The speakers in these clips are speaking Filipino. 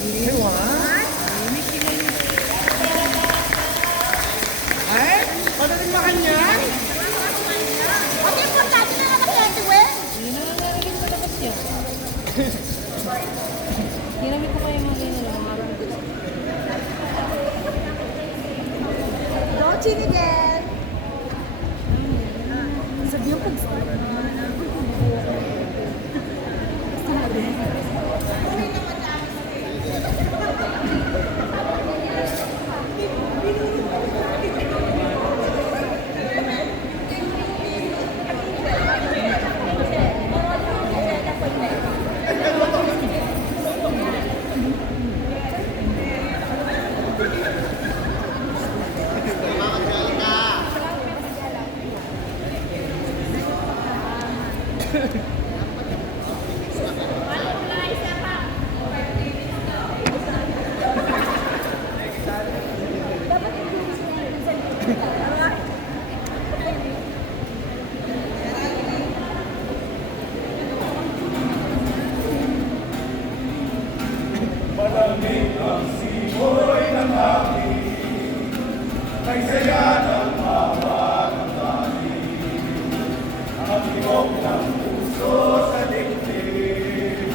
Liliw ha? Ay, madaling mahal yan? Ang importante na naman kaya ito eh. Hindi na nga narinig sa labas yan. Ginamit ko kayo mga ganyan lang. Go, Chinigel! Sabi yung pag Malamig ang simoy ng hangin, may saya ng bawat tali. Ang tibok ng puso sa dibdib,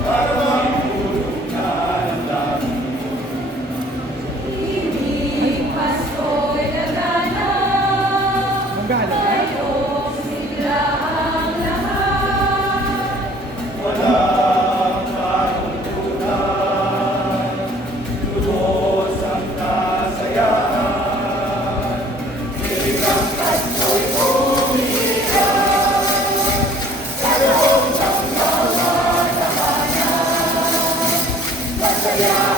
parang tulog na ng langit. Hindi Pasko'y nagana, Manggala. tayo sila ang lahat. Walang karungkutan, lubos ang kasayahan. Biglang Pasko'y umiiyak, sa loob ng bawat tahanan. Masaya